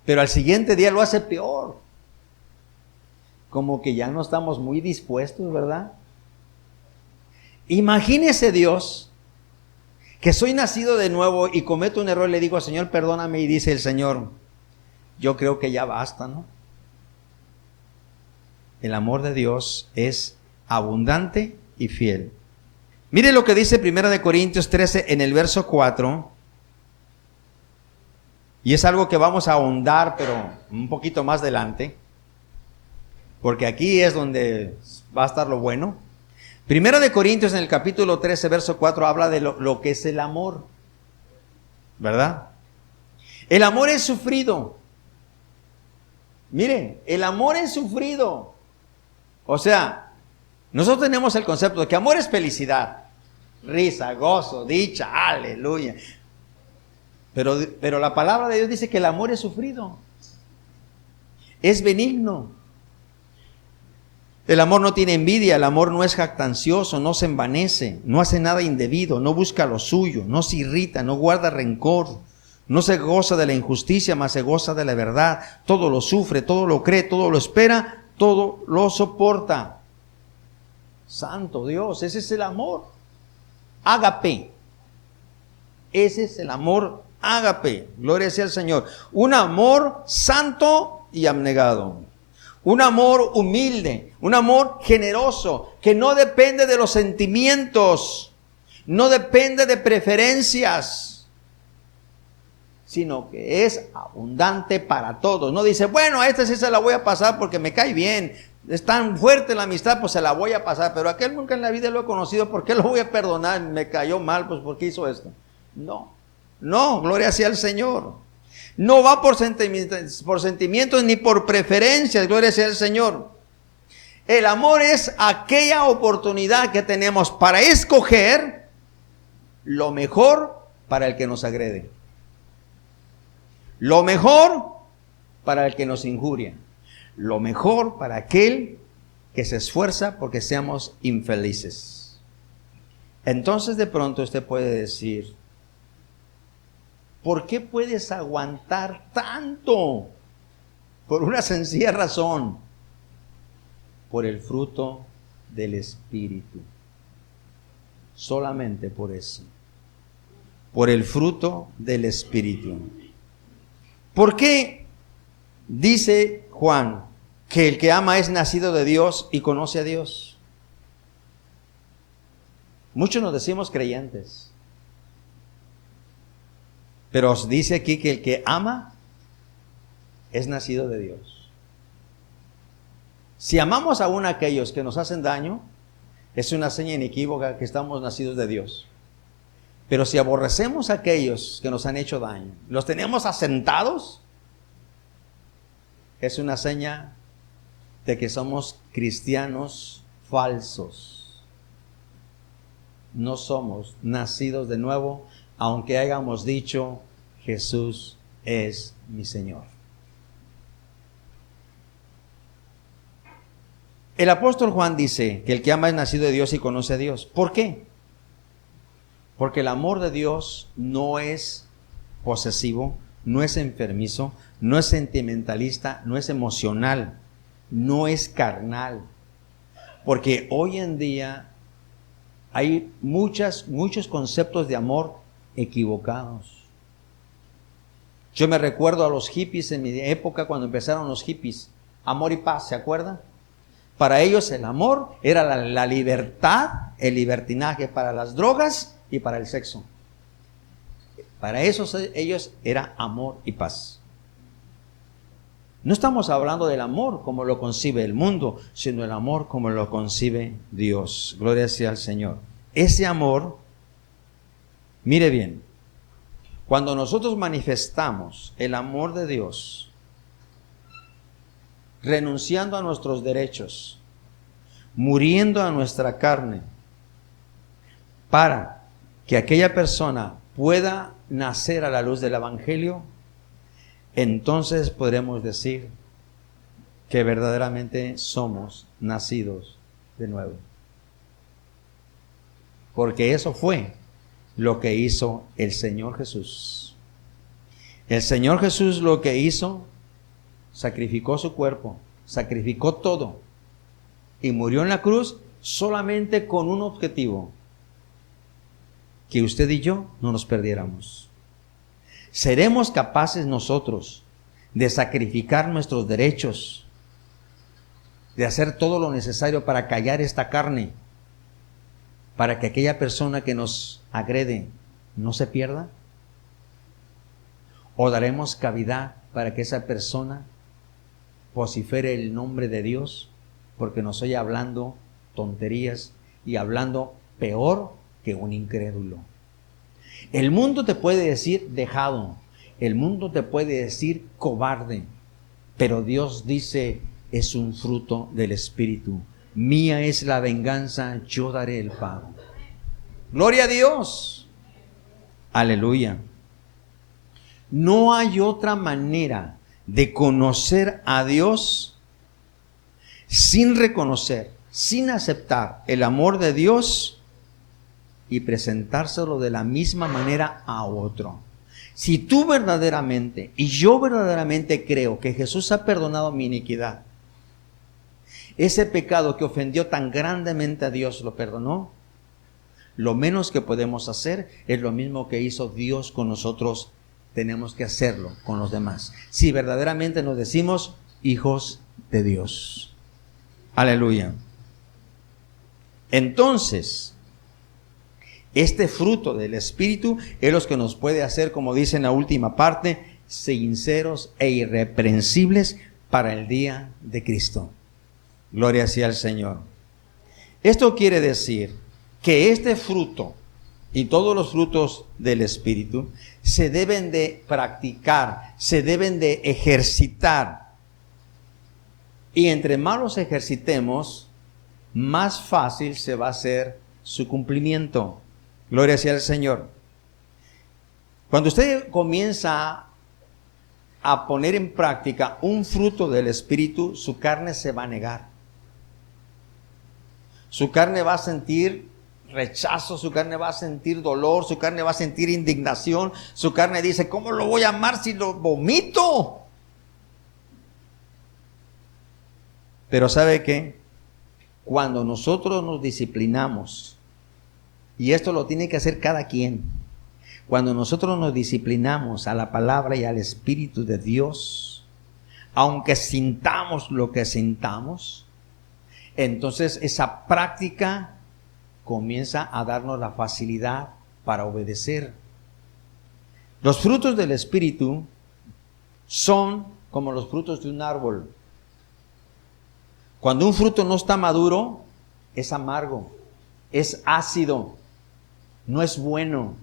Pero al siguiente día lo hace peor. Como que ya no estamos muy dispuestos, ¿verdad? Imagínese Dios, que soy nacido de nuevo y cometo un error y le digo: Señor, perdóname, y dice el Señor: yo creo que ya basta, ¿no? El amor de Dios es abundante y fiel. Mire lo que dice 1 Corintios 13 en el verso 4. Y es algo que vamos a ahondar, pero un poquito más adelante, porque aquí es donde va a estar lo bueno. 1 Corintios en el capítulo 13, verso 4, habla de lo que es el amor, ¿verdad? El amor es sufrido. Miren, el amor es sufrido. O sea, nosotros tenemos el concepto de que amor es felicidad, risa, gozo, dicha, aleluya. Pero la palabra de Dios dice que el amor es sufrido, es benigno. El amor no tiene envidia, el amor no es jactancioso, no se envanece, no hace nada indebido, no busca lo suyo, no se irrita, no guarda rencor, no se goza de la injusticia, mas se goza de la verdad. Todo lo sufre, todo lo cree, todo lo espera, todo lo soporta. Santo Dios, ese es el amor. Ágape. Ese es el amor ágape. Gloria sea al Señor. Un amor santo y abnegado. Un amor humilde, un amor generoso, que no depende de los sentimientos, no depende de preferencias, sino que es abundante para todos. No dice: bueno, a este sí se la voy a pasar porque me cae bien, es tan fuerte la amistad, pues se la voy a pasar, pero a aquel nunca en la vida lo he conocido, ¿por qué lo voy a perdonar? Me cayó mal, pues ¿por qué hizo esto? No, gloria sea al Señor. No va por sentimientos ni por preferencias, gloria sea al Señor. El amor es aquella oportunidad que tenemos para escoger lo mejor para el que nos agrede, lo mejor para el que nos injuria, lo mejor para aquel que se esfuerza porque seamos infelices. Entonces de pronto usted puede decir: ¿por qué puedes aguantar tanto? Por una sencilla razón: por el fruto del Espíritu. Solamente por eso. Por el fruto del Espíritu. ¿Por qué dice Juan que el que ama es nacido de Dios y conoce a Dios? Muchos nos decimos creyentes, pero os dice aquí que el que ama es nacido de Dios. Si amamos aún a aquellos que nos hacen daño, es una seña inequívoca que estamos nacidos de Dios. Pero si aborrecemos a aquellos que nos han hecho daño, los tenemos asentados, es una seña de que somos cristianos falsos. No somos nacidos de nuevo, aunque hayamos dicho: Jesús es mi Señor. El apóstol Juan dice que el que ama es nacido de Dios y conoce a Dios. ¿Por qué? Porque el amor de Dios no es posesivo, no es enfermizo, no es sentimentalista, no es emocional. no es carnal. Porque hoy en día hay muchos conceptos de amor equivocados. Yo me recuerdo a los hippies en mi época, cuando empezaron los hippies, amor y paz, ¿se acuerdan? Para ellos el amor era la libertad, el libertinaje para las drogas y para el sexo. Para ellos era amor y paz. No estamos hablando del amor como lo concibe el mundo, sino el amor como lo concibe Dios. Gloria sea al Señor. Ese amor, mire bien, cuando nosotros manifestamos el amor de Dios, renunciando a nuestros derechos, muriendo a nuestra carne, para que aquella persona pueda nacer a la luz del Evangelio, entonces podremos decir que verdaderamente somos nacidos de nuevo. Porque eso fue lo que hizo el Señor Jesús. El Señor Jesús lo que hizo, sacrificó su cuerpo, sacrificó todo y murió en la cruz solamente con un objetivo: que usted y yo no nos perdiéramos. ¿Seremos capaces nosotros de sacrificar nuestros derechos, de hacer todo lo necesario para callar esta carne, para que aquella persona que nos agrede no se pierda? ¿O daremos cavidad para que esa persona vocifere el nombre de Dios porque nos oye hablando tonterías y hablando peor que un incrédulo? El mundo te puede decir dejado, el mundo te puede decir cobarde, pero Dios dice: es un fruto del Espíritu. Mía es la venganza, yo daré el pago. Gloria a Dios. Aleluya. No hay otra manera de conocer a Dios sin reconocer, sin aceptar el amor de Dios y presentárselo de la misma manera a otro. Si tú verdaderamente y yo verdaderamente creo que Jesús ha perdonado mi iniquidad, ese pecado que ofendió tan grandemente a Dios lo perdonó, lo menos que podemos hacer es lo mismo que hizo Dios con nosotros, tenemos que hacerlo con los demás. Si verdaderamente nos decimos hijos de Dios. Aleluya. Entonces, este fruto del Espíritu es lo que nos puede hacer, como dice en la última parte, sinceros e irreprensibles para el día de Cristo. Gloria sea al Señor. Esto quiere decir que este fruto y todos los frutos del Espíritu se deben de practicar, se deben de ejercitar. Y entre más los ejercitemos, más fácil se va a hacer su cumplimiento. Gloria sea al Señor. Cuando usted comienza a poner en práctica un fruto del Espíritu, su carne se va a negar. Su carne va a sentir rechazo, su carne va a sentir dolor, su carne va a sentir indignación, su carne dice: ¿cómo lo voy a amar si lo vomito? Pero ¿sabe qué? Cuando nosotros nos disciplinamos, y esto lo tiene que hacer cada quien, cuando nosotros nos disciplinamos a la palabra y al Espíritu de Dios, aunque sintamos lo que sintamos, entonces esa práctica comienza a darnos la facilidad para obedecer. Los frutos del Espíritu son como los frutos de un árbol. Cuando un fruto no está maduro, es amargo, es ácido, no es bueno.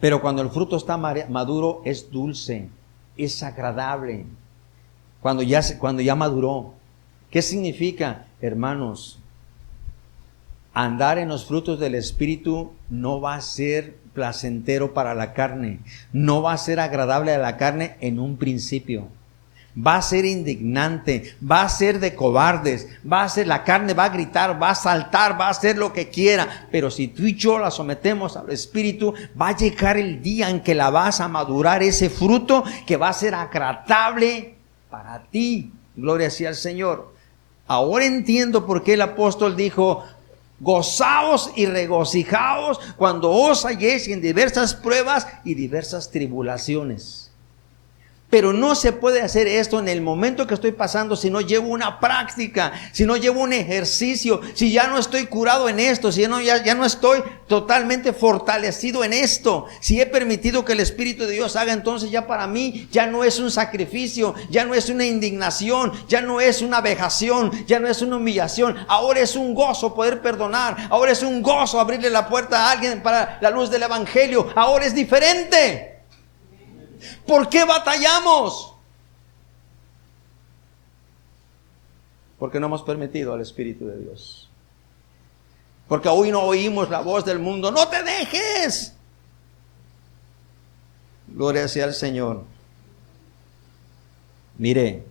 Pero cuando el fruto está maduro, es dulce, es agradable. Cuando ya maduró. ¿Qué significa, hermanos? Andar en los frutos del Espíritu no va a ser placentero para la carne, no va a ser agradable a la carne en un principio. Va a ser indignante, va a ser de cobardes, la carne va a gritar, va a saltar, va a hacer lo que quiera. Pero si tú y yo la sometemos al Espíritu, va a llegar el día en que la vas a madurar, ese fruto que va a ser agradable para ti Gloria sea al Señor. Ahora entiendo por qué el apóstol dijo: gozaos y regocijaos cuando os halléis en diversas pruebas y diversas tribulaciones. Pero no se puede hacer esto en el momento que estoy pasando si no llevo una práctica, si no llevo un ejercicio, si ya no estoy curado en esto, si ya no estoy totalmente fortalecido en esto, si he permitido que el Espíritu de Dios haga, entonces ya para mí ya no es un sacrificio, ya no es una indignación, ya no es una vejación, ya no es una humillación. Ahora es un gozo poder perdonar, ahora es un gozo abrirle la puerta a alguien para la luz del Evangelio. Ahora es diferente. ¿Por qué batallamos? Porque no hemos permitido al Espíritu de Dios. Porque hoy no oímos la voz del mundo: ¡no te dejes! Gloria sea al Señor. Mire,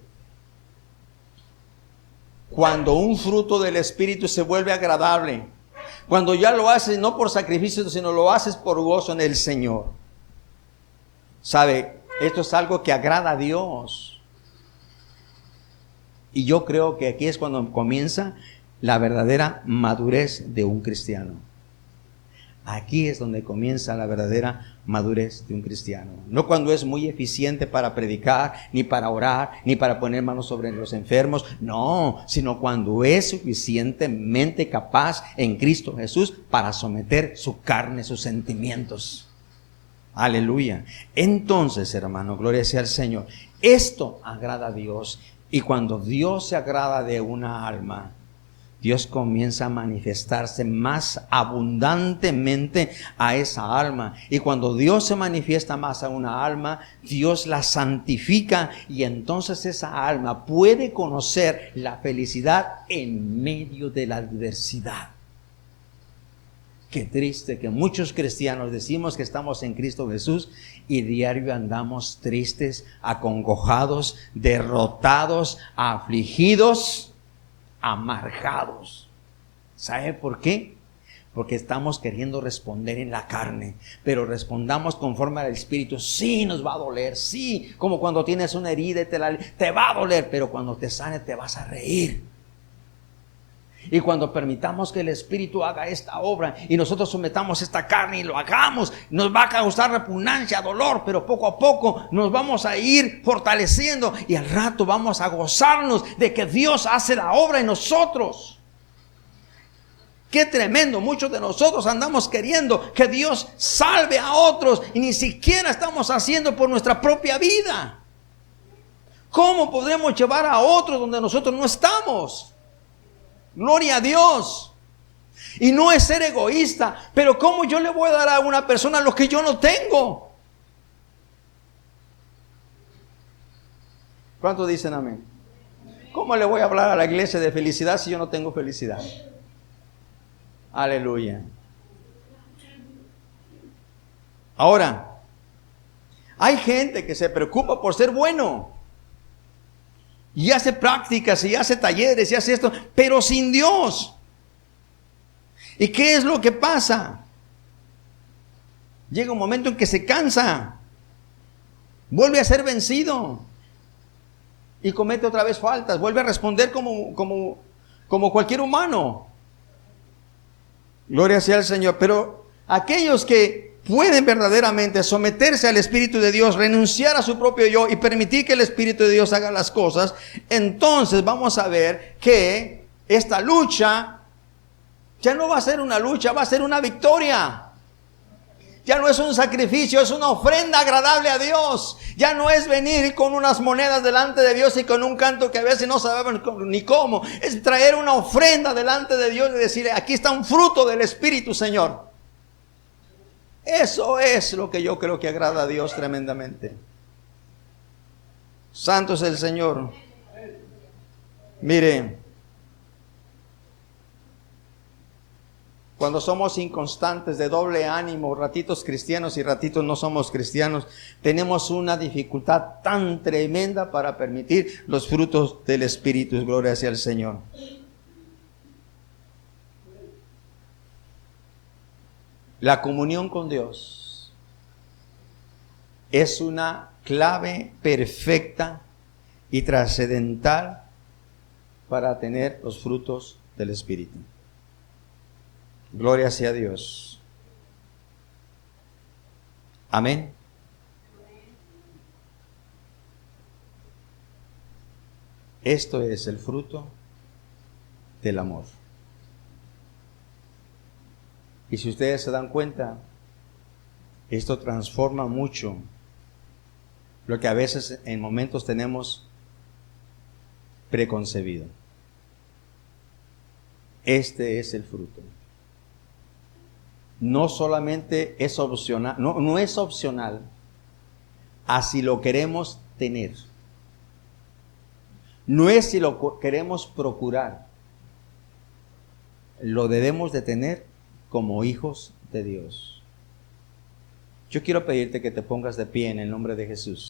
cuando un fruto del Espíritu se vuelve agradable, cuando ya lo haces no por sacrificio, sino lo haces por gozo en el Señor. ¿Sabe? Esto es algo que agrada a Dios. Y yo creo que aquí es cuando comienza la verdadera madurez de un cristiano. Aquí es donde comienza la verdadera madurez de un cristiano. No cuando es muy eficiente para predicar, ni para orar, ni para poner manos sobre los enfermos. No, sino cuando es suficientemente capaz en Cristo Jesús para someter su carne, sus sentimientos. Aleluya. Entonces, hermano, gloria sea al Señor. Esto agrada a Dios. Y cuando Dios se agrada de una alma, Dios comienza a manifestarse más abundantemente a esa alma. Y cuando Dios se manifiesta más a una alma, Dios la santifica. Y entonces esa alma puede conocer la felicidad en medio de la adversidad. Qué triste que muchos cristianos decimos que estamos en Cristo Jesús y diario andamos tristes, acongojados, derrotados, afligidos, amargados. ¿Sabe por qué? Porque estamos queriendo responder en la carne, pero respondamos conforme al Espíritu. Sí, nos va a doler, sí, como cuando tienes una herida y te va a doler, pero cuando te sane te vas a reír. Y cuando permitamos que el Espíritu haga esta obra y nosotros sometamos esta carne y lo hagamos, nos va a causar repugnancia, dolor, pero poco a poco nos vamos a ir fortaleciendo y al rato vamos a gozarnos de que Dios hace la obra en nosotros. Qué tremendo, muchos de nosotros andamos queriendo que Dios salve a otros y ni siquiera estamos haciendo por nuestra propia vida. ¿Cómo podremos llevar a otros donde nosotros no estamos? Gloria a Dios. Y no es ser egoísta, pero ¿cómo yo le voy a dar a una persona lo que yo no tengo? ¿Cuántos dicen amén? ¿Cómo le voy a hablar a la iglesia de felicidad si yo no tengo felicidad? Aleluya. Ahora, hay gente que se preocupa por ser bueno. Y hace prácticas, y hace talleres, y hace esto, pero sin Dios. ¿Y qué es lo que pasa? Llega un momento en que se cansa, vuelve a ser vencido, y comete otra vez faltas, vuelve a responder como cualquier humano. Gloria sea al Señor. Pero aquellos que pueden verdaderamente someterse al Espíritu de Dios, renunciar a su propio yo y permitir que el Espíritu de Dios haga las cosas, entonces vamos a ver que esta lucha ya no va a ser una lucha, va a ser una victoria. Ya no es un sacrificio, es una ofrenda agradable a Dios. Ya no es venir con unas monedas delante de Dios y con un canto que a veces no sabemos ni cómo. Es traer una ofrenda delante de Dios y decirle: aquí está un fruto del Espíritu, Señor. Eso es lo que yo creo que agrada a Dios tremendamente. Santo es el Señor. Mire, cuando somos inconstantes, de doble ánimo, ratitos cristianos y ratitos no somos cristianos, tenemos una dificultad tan tremenda para permitir los frutos del Espíritu. Gloria sea al Señor. La comunión con Dios es una clave perfecta y trascendental para tener los frutos del Espíritu. Gloria sea a Dios. Amén. Esto es el fruto del amor. Y si ustedes se dan cuenta, esto transforma mucho lo que a veces en momentos tenemos preconcebido. Este es el fruto. No solamente es opcional, no es opcional, así lo queremos tener. No es si lo queremos procurar. Lo debemos de tener como hijos de Dios. Yo quiero pedirte que te pongas de pie en el nombre de Jesús.